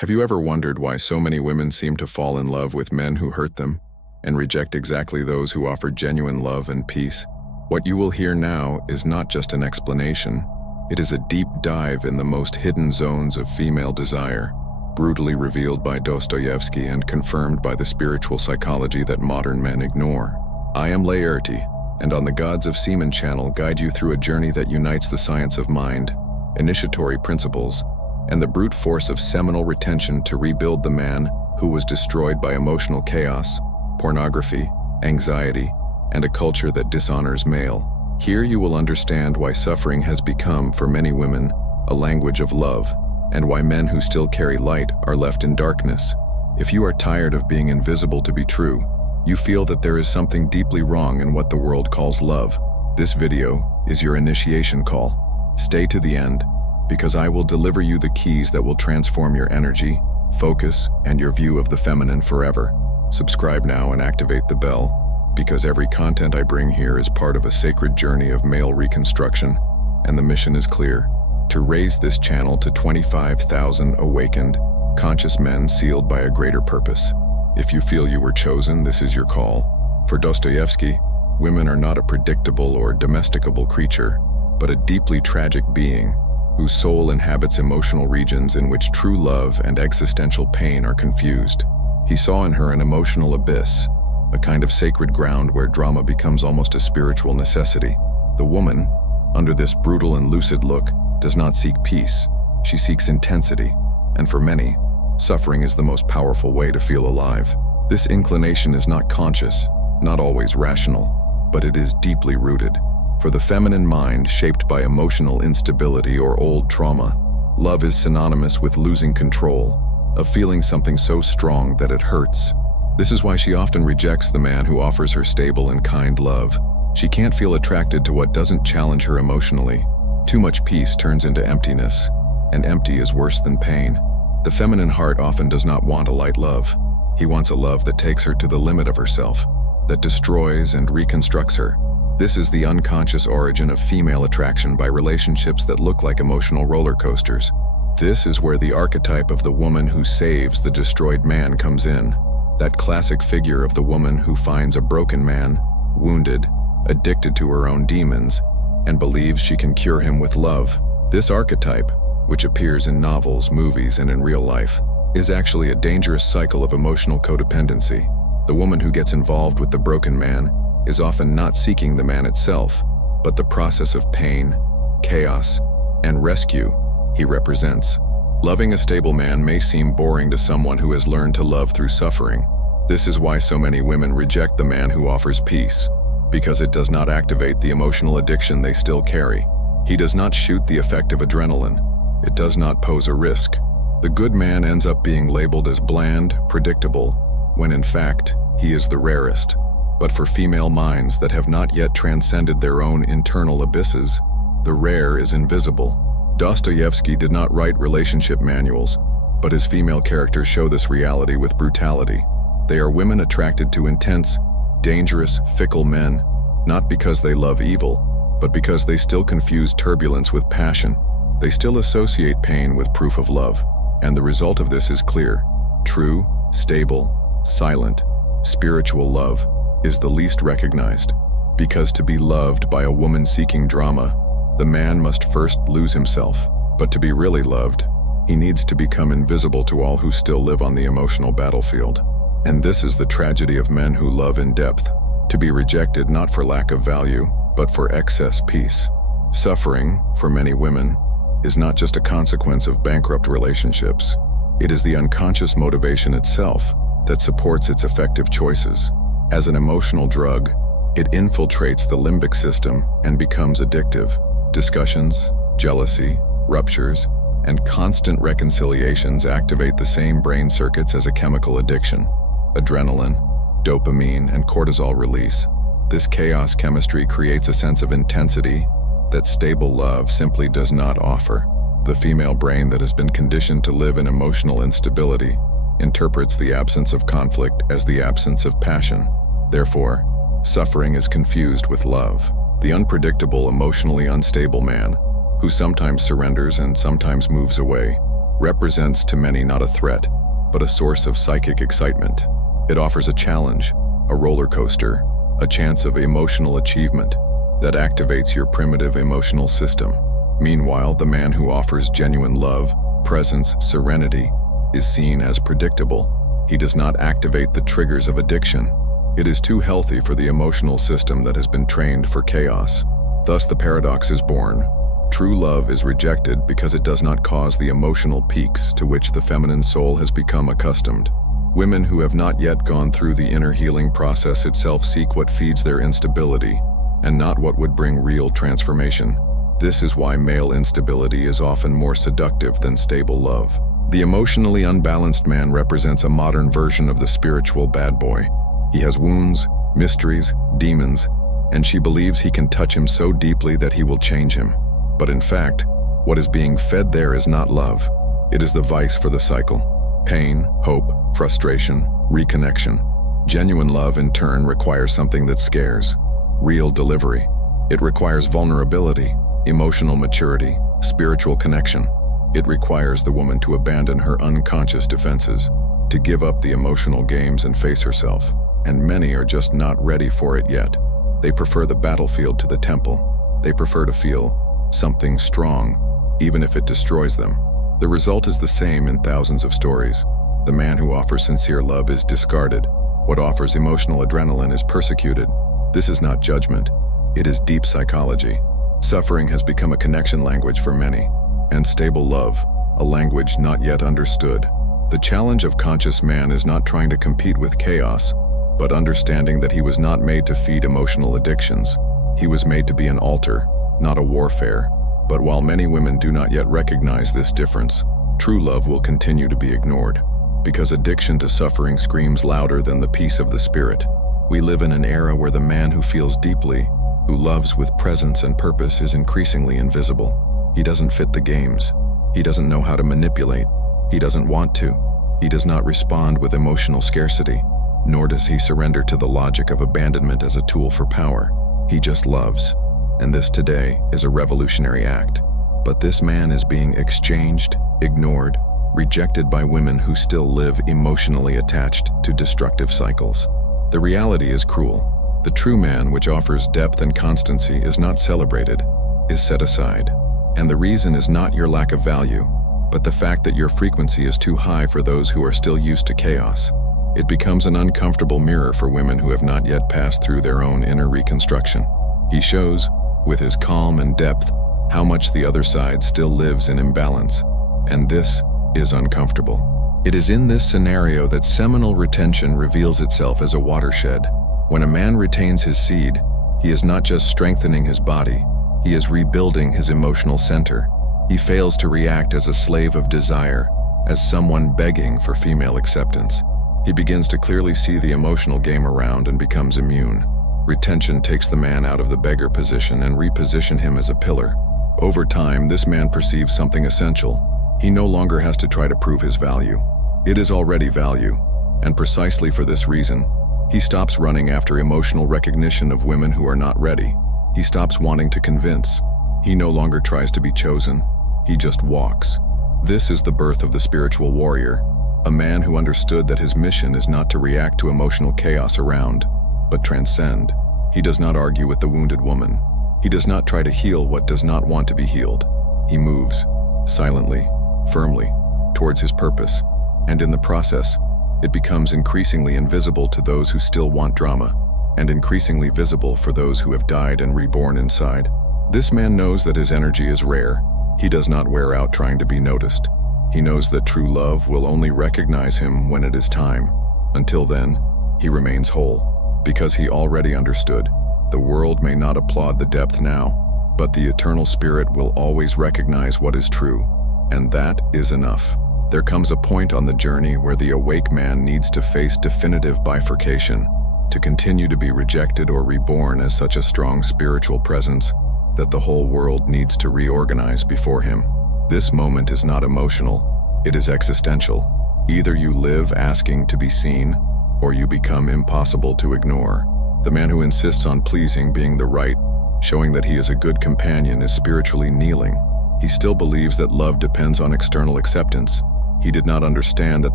Have you ever wondered why so many women seem to fall in love with men who hurt them and reject exactly those who offer genuine love and peace? What you will hear now is not just an explanation. It is a deep dive in the most hidden zones of female desire, brutally revealed by Dostoyevsky and confirmed by the spiritual psychology that modern men ignore. I am shorturl.at, and on the Gods of Semen channel guide you through a journey that unites the science of mind, initiatory principles, and the brute force of seminal retention to rebuild the man who was destroyed by emotional chaos, pornography, anxiety, and a culture that dishonors male. Here you will understand why suffering has become, for many women, a language of love, and why men who still carry light are left in darkness. If you are tired of being invisible to be true, you feel that there is something deeply wrong in what the world calls love, this video is your initiation call. Stay to the end, because I will deliver you the keys that will transform your energy, focus, and your view of the feminine forever. Subscribe now and activate the bell, because every content I bring here is part of a sacred journey of male reconstruction, and the mission is clear: to raise this channel to 25,000 awakened, conscious men sealed by a greater purpose. If you feel you were chosen, this is your call. For Dostoyevsky, women are not a predictable or domesticable creature, but a deeply tragic being, whose soul inhabits emotional regions in which true love and existential pain are confused. He saw in her an emotional abyss, a kind of sacred ground where drama becomes almost a spiritual necessity. The woman, under this brutal and lucid look, does not seek peace, she seeks intensity, and for many, suffering is the most powerful way to feel alive. This inclination is not conscious, not always rational, but it is deeply rooted. For the feminine mind, shaped by emotional instability or old trauma, love is synonymous with losing control, of feeling something so strong that it hurts. This is why she often rejects the man who offers her stable and kind love. She can't feel attracted to what doesn't challenge her emotionally. Too much peace turns into emptiness, and empty is worse than pain. The feminine heart often does not want a light love. He wants a love that takes her to the limit of herself, that destroys and reconstructs her. This is the unconscious origin of female attraction by relationships that look like emotional roller coasters. This is where the archetype of the woman who saves the destroyed man comes in. That classic figure of the woman who finds a broken man, wounded, addicted to her own demons, and believes she can cure him with love. This archetype, which appears in novels, movies, and in real life, is actually a dangerous cycle of emotional codependency. The woman who gets involved with the broken man is often not seeking the man itself, but the process of pain, chaos, and rescue he represents. Loving a stable man may seem boring to someone who has learned to love through suffering. This is why so many women reject the man who offers peace, because it does not activate the emotional addiction they still carry. He does not shoot the effective adrenaline. It does not pose a risk. The good man ends up being labeled as bland, predictable, when in fact, he is the rarest. But for female minds that have not yet transcended their own internal abysses, the rare is invisible. Dostoyevsky did not write relationship manuals, but his female characters show this reality with brutality. They are women attracted to intense, dangerous, fickle men, not because they love evil, but because they still confuse turbulence with passion. They still associate pain with proof of love, and the result of this is clear. True, stable, silent, spiritual love is the least recognized, because to be loved by a woman seeking drama, the man must first lose himself. But to be really loved, he needs to become invisible to all who still live on the emotional battlefield. And this is the tragedy of men who love in depth, to be rejected not for lack of value, but for excess peace. Suffering, for many women, is not just a consequence of bankrupt relationships. It is the unconscious motivation itself that supports its effective choices. As an emotional drug, it infiltrates the limbic system and becomes addictive. Discussions, jealousy, ruptures, and constant reconciliations activate the same brain circuits as a chemical addiction: adrenaline, dopamine, and cortisol release. This chaos chemistry creates a sense of intensity that stable love simply does not offer. The female brain that has been conditioned to live in emotional instability interprets the absence of conflict as the absence of passion. Therefore, suffering is confused with love. The unpredictable, emotionally unstable man, who sometimes surrenders and sometimes moves away, represents to many not a threat, but a source of psychic excitement. It offers a challenge, a roller coaster, a chance of emotional achievement that activates your primitive emotional system. Meanwhile, the man who offers genuine love, presence, serenity, is seen as predictable. He does not activate the triggers of addiction. It is too healthy for the emotional system that has been trained for chaos. Thus the paradox is born. True love is rejected because it does not cause the emotional peaks to which the feminine soul has become accustomed. Women who have not yet gone through the inner healing process itself seek what feeds their instability, and not what would bring real transformation. This is why male instability is often more seductive than stable love. The emotionally unbalanced man represents a modern version of the spiritual bad boy. He has wounds, mysteries, demons, and she believes he can touch him so deeply that he will change him. But in fact, what is being fed there is not love. It is the vice for the cycle. Pain, hope, frustration, reconnection. Genuine love, in turn, requires something that scares. Real delivery. It requires vulnerability, emotional maturity, spiritual connection. It requires the woman to abandon her unconscious defenses, to give up the emotional games and face herself. And many are just not ready for it yet. They prefer the battlefield to the temple. They prefer to feel something strong, even if it destroys them. The result is the same in thousands of stories. The man who offers sincere love is discarded. What offers emotional adrenaline is persecuted. This is not judgment. It is deep psychology. Suffering has become a connection language for many, and stable love, a language not yet understood. The challenge of conscious man is not trying to compete with chaos, but understanding that he was not made to feed emotional addictions. He was made to be an altar, not a warfare. But while many women do not yet recognize this difference, true love will continue to be ignored, because addiction to suffering screams louder than the peace of the spirit. We live in an era where the man who feels deeply, who loves with presence and purpose, is increasingly invisible. He doesn't fit the games. He doesn't know how to manipulate. He doesn't want to. He does not respond with emotional scarcity, nor does he surrender to the logic of abandonment as a tool for power. He just loves. And this today is a revolutionary act. But this man is being exchanged, ignored, rejected by women who still live emotionally attached to destructive cycles. The reality is cruel. The true man, which offers depth and constancy, is not celebrated, is set aside. And the reason is not your lack of value, but the fact that your frequency is too high for those who are still used to chaos. It becomes an uncomfortable mirror for women who have not yet passed through their own inner reconstruction. He shows, with his calm and depth, how much the other side still lives in imbalance. And this is uncomfortable. It is in this scenario that seminal retention reveals itself as a watershed. When a man retains his seed, he is not just strengthening his body, he is rebuilding his emotional center. He fails to react as a slave of desire, as someone begging for female acceptance. He begins to clearly see the emotional game around and becomes immune. Retention takes the man out of the beggar position and reposition him as a pillar. Over time, this man perceives something essential. He no longer has to try to prove his value. It is already value, and precisely for this reason, he stops running after emotional recognition of women who are not ready. He stops wanting to convince. He no longer tries to be chosen. He just walks. This is the birth of the spiritual warrior, a man who understood that his mission is not to react to emotional chaos around, but transcend. He does not argue with the wounded woman. He does not try to heal what does not want to be healed. He moves, silently, firmly, towards his purpose, and in the process, it becomes increasingly invisible to those who still want drama, and increasingly visible for those who have died and reborn inside. This man knows that his energy is rare. He does not wear out trying to be noticed. He knows that true love will only recognize him when it is time. Until then, he remains whole. Because he already understood, the world may not applaud the depth now, but the eternal spirit will always recognize what is true, and that is enough. There comes a point on the journey where the awake man needs to face definitive bifurcation, to continue to be rejected or reborn as such a strong spiritual presence that the whole world needs to reorganize before him. This moment is not emotional, it is existential. Either you live asking to be seen, or you become impossible to ignore. The man who insists on pleasing, being the right, showing that he is a good companion, is spiritually kneeling. He still believes that love depends on external acceptance. He did not understand that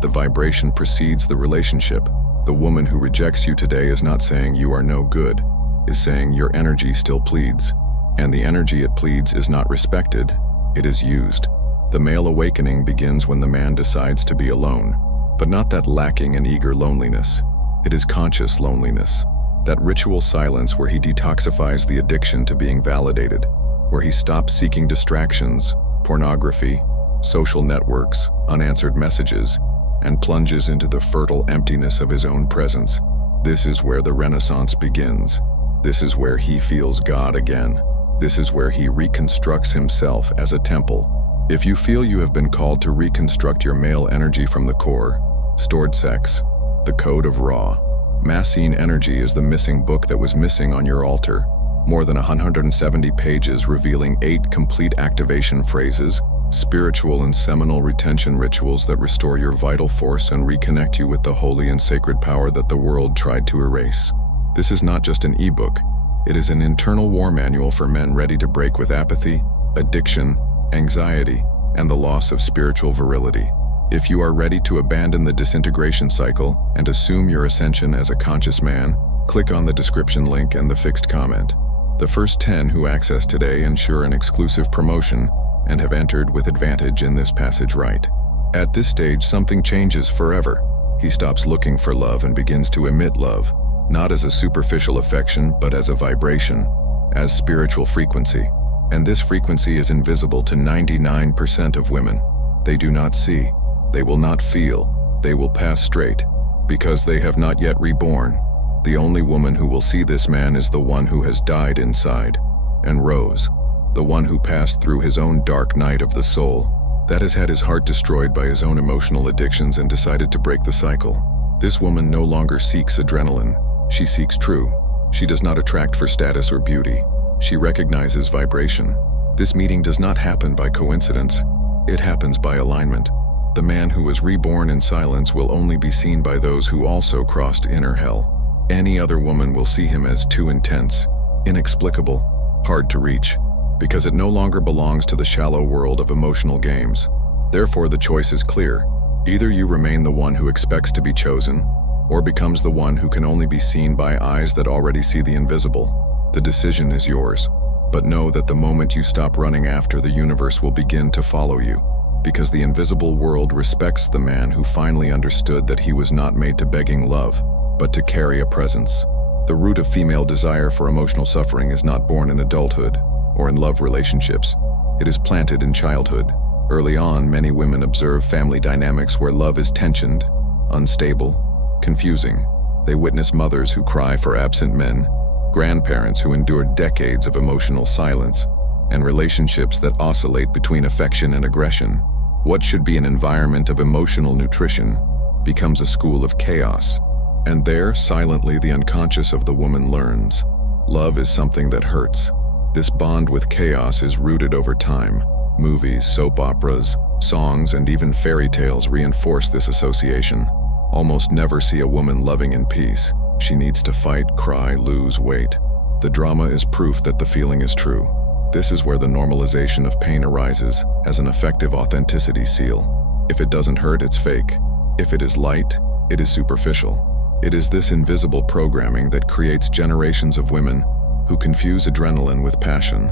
the vibration precedes the relationship. The woman who rejects you today is not saying you are no good, is saying your energy still pleads. And the energy it pleads is not respected, it is used. The male awakening begins when the man decides to be alone, but not that lacking and eager loneliness. It is conscious loneliness. That ritual silence where he detoxifies the addiction to being validated, where he stops seeking distractions, pornography, social networks, unanswered messages, and plunges into the fertile emptiness of his own presence. This is where the Renaissance begins. This is where he feels God again. This is where he reconstructs himself as a temple. If you feel you have been called to reconstruct your male energy from the core, stored sex, the code of raw, masculine energy is the missing book that was missing on your altar. More than 170 pages revealing 8 complete activation phrases, spiritual and seminal retention rituals that restore your vital force and reconnect you with the holy and sacred power that the world tried to erase. This is not just an ebook, it is an internal war manual for men ready to break with apathy, addiction, anxiety, and the loss of spiritual virility. If you are ready to abandon the disintegration cycle and assume your ascension as a conscious man, click on the description link and the fixed comment. The first 10 who access today ensure an exclusive promotion and have entered with advantage in this passage right. At this stage, something changes forever. He stops looking for love and begins to emit love, not as a superficial affection, but as a vibration, as spiritual frequency. And this frequency is invisible to 99% of women. They do not see, they will not feel, they will pass straight, because they have not yet reborn. The only woman who will see this man is the one who has died inside, and rose, the one who passed through his own dark night of the soul, that has had his heart destroyed by his own emotional addictions and decided to break the cycle. This woman no longer seeks adrenaline, she seeks true. She does not attract for status or beauty. She recognizes vibration. This meeting does not happen by coincidence, it happens by alignment. The man who was reborn in silence will only be seen by those who also crossed inner hell. Any other woman will see him as too intense, inexplicable, hard to reach, because it no longer belongs to the shallow world of emotional games. Therefore, the choice is clear. Either you remain the one who expects to be chosen, or becomes the one who can only be seen by eyes that already see the invisible. The decision is yours, but know that the moment you stop running after, the universe will begin to follow you, because the invisible world respects the man who finally understood that he was not made to begging love, but to carry a presence. The root of female desire for emotional suffering is not born in adulthood or in love relationships. It is planted in childhood. Early on, many women observe family dynamics where love is tensioned, unstable, confusing. They witness mothers who cry for absent men, grandparents who endure decades of emotional silence, and relationships that oscillate between affection and aggression. What should be an environment of emotional nutrition becomes a school of chaos. And there, silently, the unconscious of the woman learns. Love is something that hurts. This bond with chaos is rooted over time. Movies, soap operas, songs, and even fairy tales reinforce this association. Almost never see a woman loving in peace. She needs to fight, cry, lose weight. The drama is proof that the feeling is true. This is where the normalization of pain arises as an effective authenticity seal. If it doesn't hurt, it's fake. If it is light, it is superficial. It is this invisible programming that creates generations of women who confuse adrenaline with passion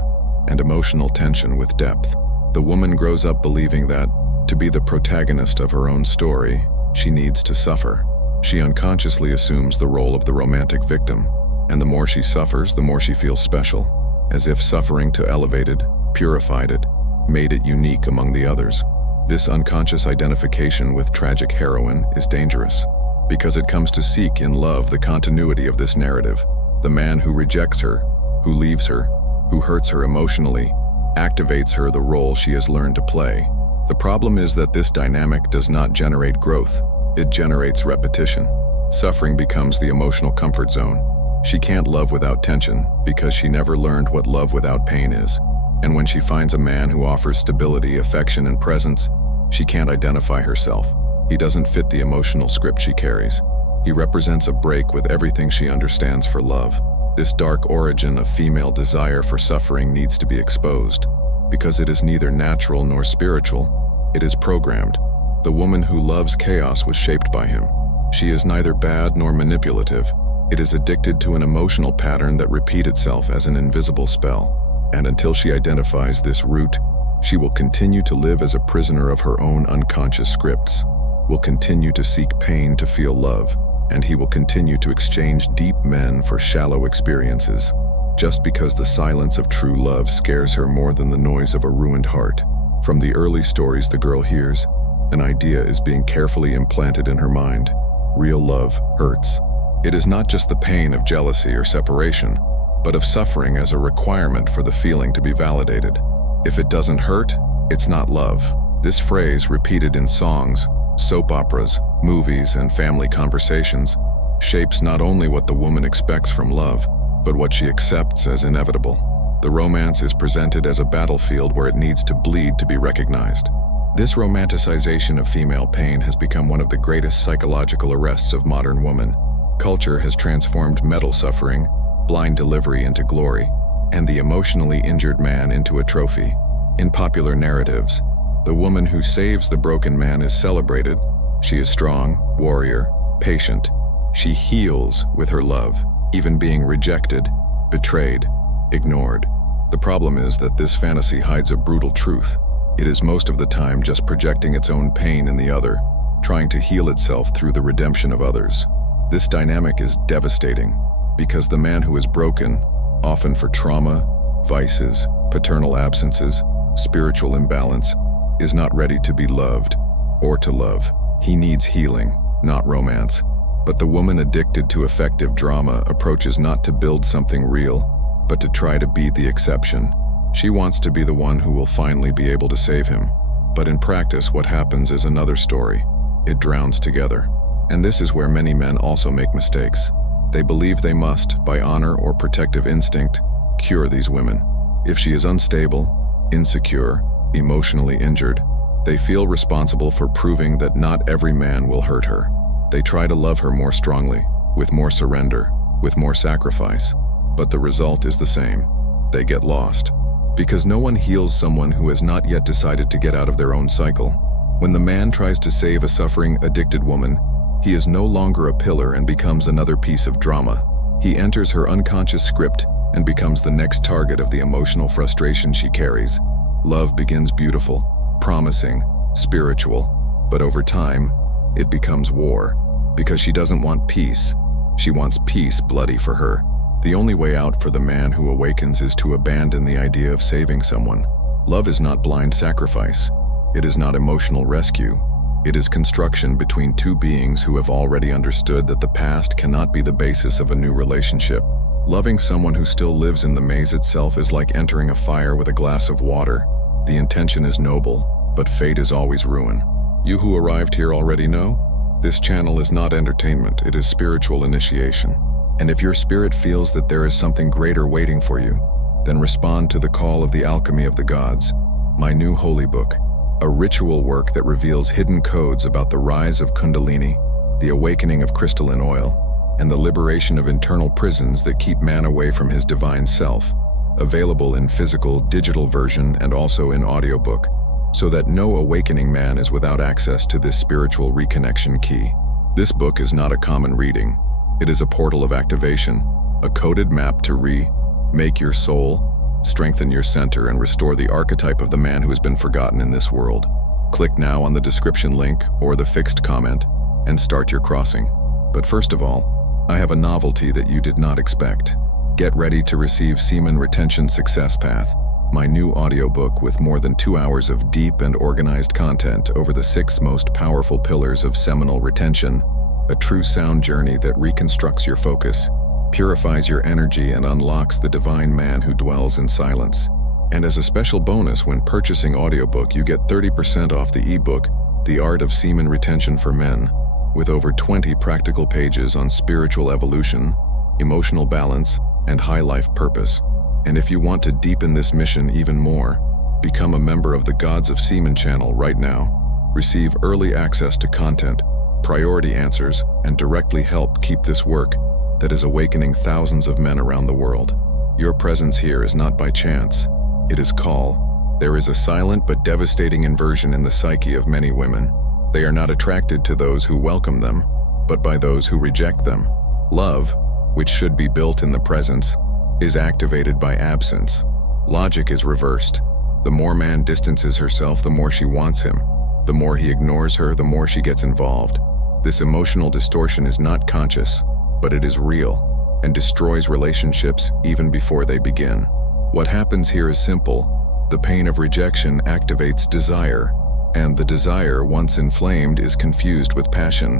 and emotional tension with depth. The woman grows up believing that, to be the protagonist of her own story, she needs to suffer. She unconsciously assumes the role of the romantic victim, and the more she suffers, the more she feels special, as if suffering to elevate it, purified it, made it unique among the others. This unconscious identification with tragic heroine is dangerous, because it comes to seek in love the continuity of this narrative. The man who rejects her, who leaves her, who hurts her emotionally, activates her the role she has learned to play. The problem is that this dynamic does not generate growth, it generates repetition. Suffering becomes the emotional comfort zone. She can't love without tension, because she never learned what love without pain is. And when she finds a man who offers stability, affection, and presence, she can't identify herself. He doesn't fit the emotional script she carries. He represents a break with everything she understands for love. This dark origin of female desire for suffering needs to be exposed. because it is neither natural nor spiritual. It is programmed. The woman who loves chaos was shaped by him. She is neither bad nor manipulative. It is addicted to an emotional pattern that repeats itself as an invisible spell. And until she identifies this root, she will continue to live as a prisoner of her own unconscious scripts, will continue to seek pain to feel love, and he will continue to exchange deep men for shallow experiences, just because the silence of true love scares her more than the noise of a ruined heart. From the early stories the girl hears, an idea is being carefully implanted in her mind. Real love hurts. It is not just the pain of jealousy or separation, but of suffering as a requirement for the feeling to be validated. If it doesn't hurt, it's not love. This phrase, repeated in songs, soap operas, movies, and family conversations, shapes not only what the woman expects from love, but what she accepts as inevitable. The romance is presented as a battlefield where it needs to bleed to be recognized. This romanticization of female pain has become one of the greatest psychological arrests of modern woman. Culture has transformed metal suffering, blind delivery into glory, and the emotionally injured man into a trophy. In popular narratives, the woman who saves the broken man is celebrated. She is strong, warrior, patient. She heals with her love, even being rejected, betrayed, ignored. The problem is that this fantasy hides a brutal truth. It is most of the time just projecting its own pain in the other, trying to heal itself through the redemption of others. This dynamic is devastating, because the man who is broken, often for trauma, vices, paternal absences, spiritual imbalance, is not ready to be loved or to love. He needs healing, not romance. But the woman addicted to effective drama approaches not to build something real, but to try to be the exception. She wants to be the one who will finally be able to save him. But in practice, what happens is another story. It drowns together. And this is where many men also make mistakes. They believe they must, by honor or protective instinct, cure these women. If she is unstable, insecure, emotionally injured, they feel responsible for proving that not every man will hurt her. They try to love her more strongly, with more surrender, with more sacrifice. But the result is the same. They get lost. Because no one heals someone who has not yet decided to get out of their own cycle. When the man tries to save a suffering, addicted woman, he is no longer a pillar and becomes another piece of drama. He enters her unconscious script and becomes the next target of the emotional frustration she carries. Love begins beautiful, promising, spiritual, but over time, it becomes war. Because she doesn't want peace. She wants peace bloody for her. The only way out for the man who awakens is to abandon the idea of saving someone. Love is not blind sacrifice. It is not emotional rescue. It is construction between two beings who have already understood that the past cannot be the basis of a new relationship. Loving someone who still lives in the maze itself is like entering a fire with a glass of water. The intention is noble, but fate is always ruin. You who arrived here already know, this channel is not entertainment, it is spiritual initiation. And if your spirit feels that there is something greater waiting for you, then respond to the call of the Alchemy of the Gods, my new holy book, a ritual work that reveals hidden codes about the rise of Kundalini, the awakening of crystalline oil, and the liberation of internal prisons that keep man away from his divine self, available in physical, digital version and also in audiobook, so that no awakening man is without access to this spiritual reconnection key. This book is not a common reading. It is a portal of activation, a coded map to make your soul, strengthen your center, and restore the archetype of the man who has been forgotten in this world. Click now on the description link or the fixed comment and start your crossing. But first of all, I have a novelty that you did not expect. Get ready to receive Semen Retention Success Path, my new audiobook with more than 2 hours of deep and organized content over the 6 most powerful pillars of seminal retention, a true sound journey that reconstructs your focus, purifies your energy, and unlocks the divine man who dwells in silence. And as a special bonus, when purchasing audiobook, you get 30% off the ebook, The Art of Semen Retention for Men, with over 20 practical pages on spiritual evolution, emotional balance, and high life purpose. And if you want to deepen this mission even more, become a member of the Gods of Semen channel right now. Receive early access to content, priority answers, and directly help keep this work that is awakening thousands of men around the world. Your presence here is not by chance. It is call, There is a silent but devastating inversion in the psyche of many women. They are not attracted to those who welcome them, but by those who reject them. Love, which should be built in the presence, is activated by absence. Logic is reversed. The more man distances herself, the more she wants him. The more he ignores her, the more she gets involved. This emotional distortion is not conscious, but it is real, and destroys relationships even before they begin. What happens here is simple. The pain of rejection activates desire, and the desire, once inflamed, is confused with passion.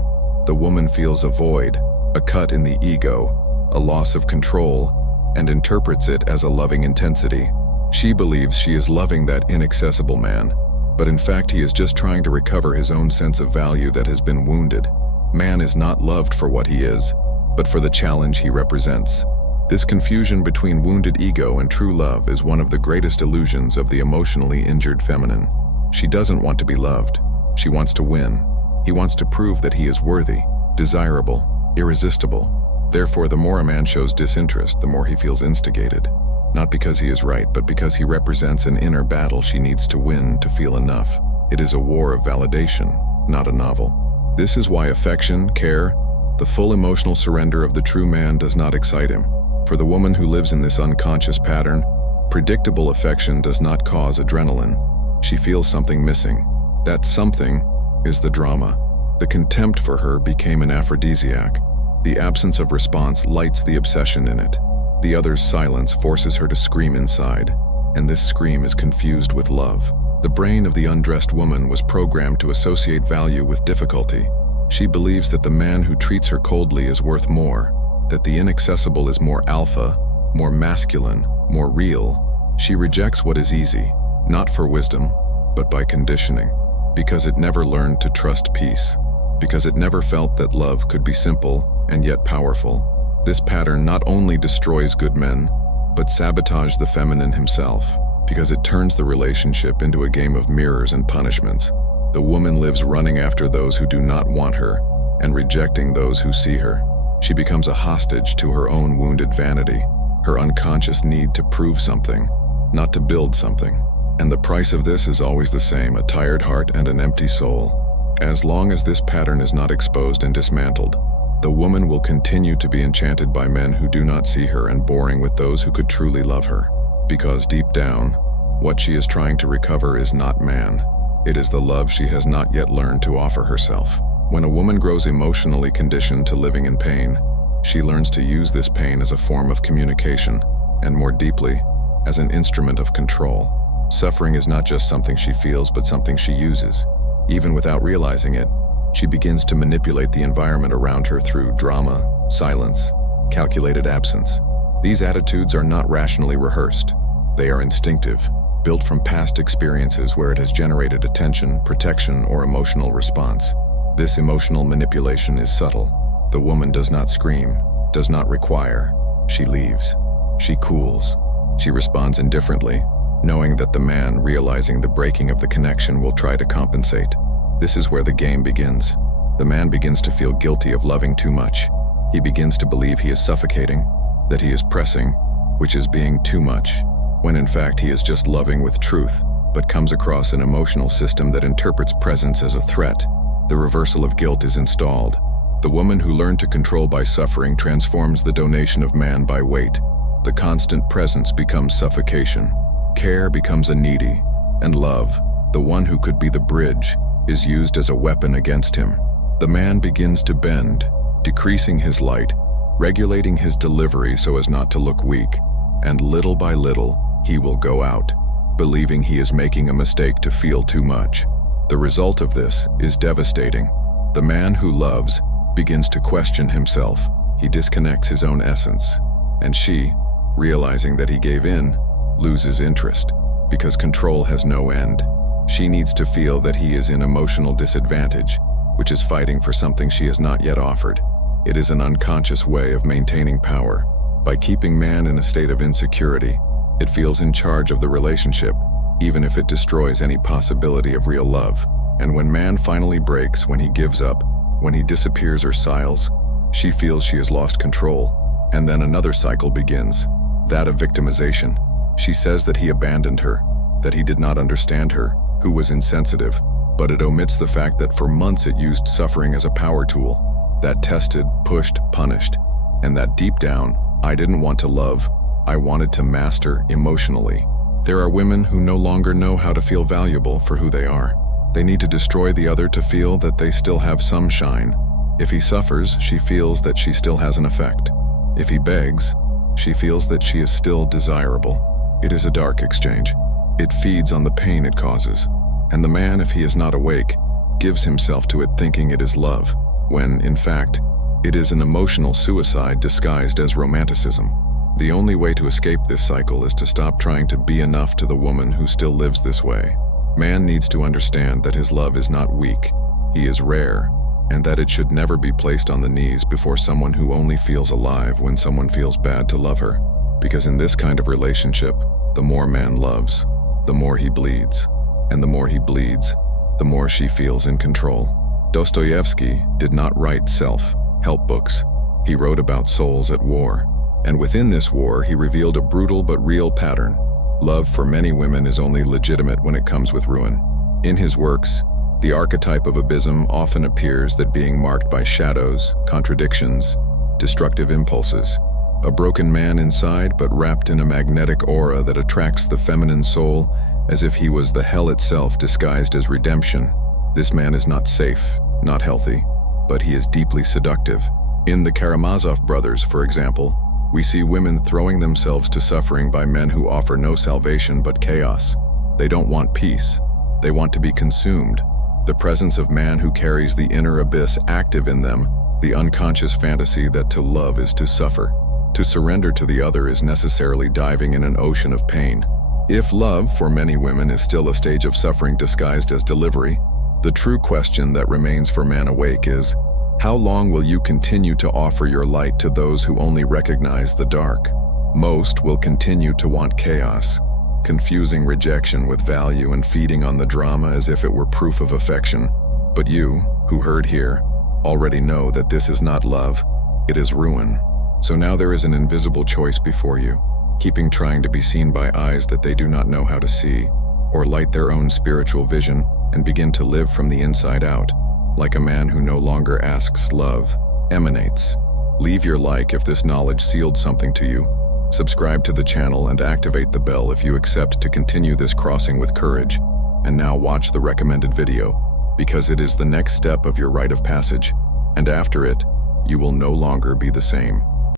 The woman feels a void, a cut in the ego, a loss of control, and interprets it as a loving intensity. She believes she is loving that inaccessible man, but in fact he is just trying to recover his own sense of value that has been wounded. Man is not loved for what he is, but for the challenge he represents. This confusion between wounded ego and true love is one of the greatest illusions of the emotionally injured feminine. She doesn't want to be loved. She wants to win. He wants to prove that he is worthy, desirable, irresistible. Therefore, the more a man shows disinterest, the more he feels instigated. Not because he is right, but because he represents an inner battle she needs to win to feel enough. It is a war of validation, not a novel. This is why affection, care, the full emotional surrender of the true man does not excite him. For the woman who lives in this unconscious pattern, predictable affection does not cause adrenaline. She feels something missing. That something is the drama. The contempt for her became an aphrodisiac. The absence of response lights the obsession in it. The other's silence forces her to scream inside, and this scream is confused with love. The brain of the undressed woman was programmed to associate value with difficulty. She believes that the man who treats her coldly is worth more, that the inaccessible is more alpha, more masculine, more real. She rejects what is easy, not for wisdom, but by conditioning, because it never learned to trust peace, because it never felt that love could be simple and yet powerful. This pattern not only destroys good men, but sabotages the feminine himself, because it turns the relationship into a game of mirrors and punishments. The woman lives running after those who do not want her and rejecting those who see her. She becomes a hostage to her own wounded vanity, her unconscious need to prove something, not to build something. And the price of this is always the same, a tired heart and an empty soul. As long as this pattern is not exposed and dismantled, the woman will continue to be enchanted by men who do not see her and boring with those who could truly love her. Because deep down, what she is trying to recover is not man. It is the love she has not yet learned to offer herself. When a woman grows emotionally conditioned to living in pain, she learns to use this pain as a form of communication, and more deeply, as an instrument of control. Suffering is not just something she feels, but something she uses. Even without realizing it, she begins to manipulate the environment around her through drama, silence, calculated absence. These attitudes are not rationally rehearsed. They are instinctive, built from past experiences where it has generated attention, protection, or emotional response. This emotional manipulation is subtle. The woman does not scream, does not require. She leaves. She cools. She responds indifferently, knowing that the man, realizing the breaking of the connection, will try to compensate. This is where the game begins. The man begins to feel guilty of loving too much. He begins to believe he is suffocating, that he is pressing, which is being too much, when in fact he is just loving with truth, but comes across an emotional system that interprets presence as a threat. The reversal of guilt is installed. The woman who learned to control by suffering transforms the donation of man by weight. The constant presence becomes suffocation. Care becomes a needy, and love, the one who could be the bridge, is used as a weapon against him. The man begins to bend, decreasing his light, regulating his delivery so as not to look weak, and little by little, he will go out, believing he is making a mistake to feel too much. The result of this is devastating. The man who loves begins to question himself. He disconnects his own essence, and she, realizing that he gave in, loses interest, because control has no end. She needs to feel that he is in emotional disadvantage, which is fighting for something she has not yet offered. It is an unconscious way of maintaining power. By keeping man in a state of insecurity, it feels in charge of the relationship, even if it destroys any possibility of real love. And when man finally breaks, when he gives up, when he disappears or siles, she feels she has lost control. And then another cycle begins, that of victimization. She says that he abandoned her, that he did not understand her, who was insensitive, but it omits the fact that for months it used suffering as a power tool, that tested, pushed, punished, and that deep down, I didn't want to love, I wanted to master emotionally. There are women who no longer know how to feel valuable for who they are. They need to destroy the other to feel that they still have some shine. If he suffers, she feels that she still has an effect. If he begs, she feels that she is still desirable. It is a dark exchange. It feeds on the pain it causes. And the man, if he is not awake, gives himself to it thinking it is love, when, in fact, it is an emotional suicide disguised as romanticism. The only way to escape this cycle is to stop trying to be enough to the woman who still lives this way. Man needs to understand that his love is not weak, he is rare, and that it should never be placed on the knees before someone who only feels alive when someone feels bad to love her. Because in this kind of relationship, the more man loves, the more he bleeds. And the more he bleeds, the more she feels in control. Dostoyevsky did not write self-help books. He wrote about souls at war. And within this war, he revealed a brutal but real pattern. Love for many women is only legitimate when it comes with ruin. In his works, the archetype of abysm often appears that being marked by shadows, contradictions, destructive impulses. A broken man inside, but wrapped in a magnetic aura that attracts the feminine soul as if he was the hell itself disguised as redemption. This man is not safe, not healthy, but he is deeply seductive. In the Karamazov brothers, for example, we see women throwing themselves to suffering by men who offer no salvation but chaos. They don't want peace. They want to be consumed. The presence of man who carries the inner abyss active in them, the unconscious fantasy that to love is to suffer. To surrender to the other is necessarily diving in an ocean of pain. If love, for many women, is still a stage of suffering disguised as delivery, the true question that remains for man awake is, how long will you continue to offer your light to those who only recognize the dark? Most will continue to want chaos, confusing rejection with value and feeding on the drama as if it were proof of affection. But you, who heard here, already know that this is not love, it is ruin. So now there is an invisible choice before you, keeping trying to be seen by eyes that they do not know how to see, or light their own spiritual vision and begin to live from the inside out, like a man who no longer asks love, emanates. Leave your like if this knowledge sealed something to you. Subscribe to the channel and activate the bell if you accept to continue this crossing with courage. And now watch the recommended video, because it is the next step of your rite of passage, and after it, you will no longer be the same.